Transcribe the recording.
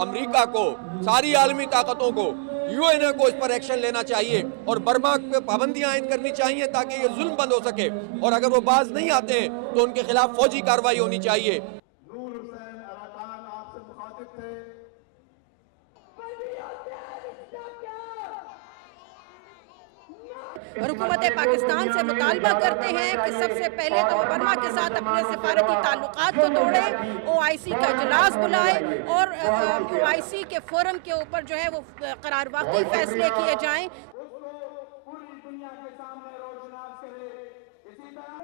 America को, सारी आलमी ताकतों को, यूएनए को इस पर एक्शन लेना चाहिए और बर्मा पे पाबंदियां आयद करनी चाहिए ताकि ये जुल्म बंद हो सके। और अगर वो बाज नहीं आते हैं तो उनके खिलाफ फौजी कार्रवाई होनी चाहिए। नूर हुसैन अराकान आपसे मुखातिब थे। और हुकूमत पाकिस्तान से मुतालबा करते हैं कि सबसे पहले तो बर्मा के साथ अपने सफारती ताल्लुकात को तोड़े, OIC का इजलास बुलाए और OIC के फोरम के ऊपर जो है वो करार वाकई फैसले किए जाएं। पूरी दुनिया के सामने रोशनास करे। इसी तरह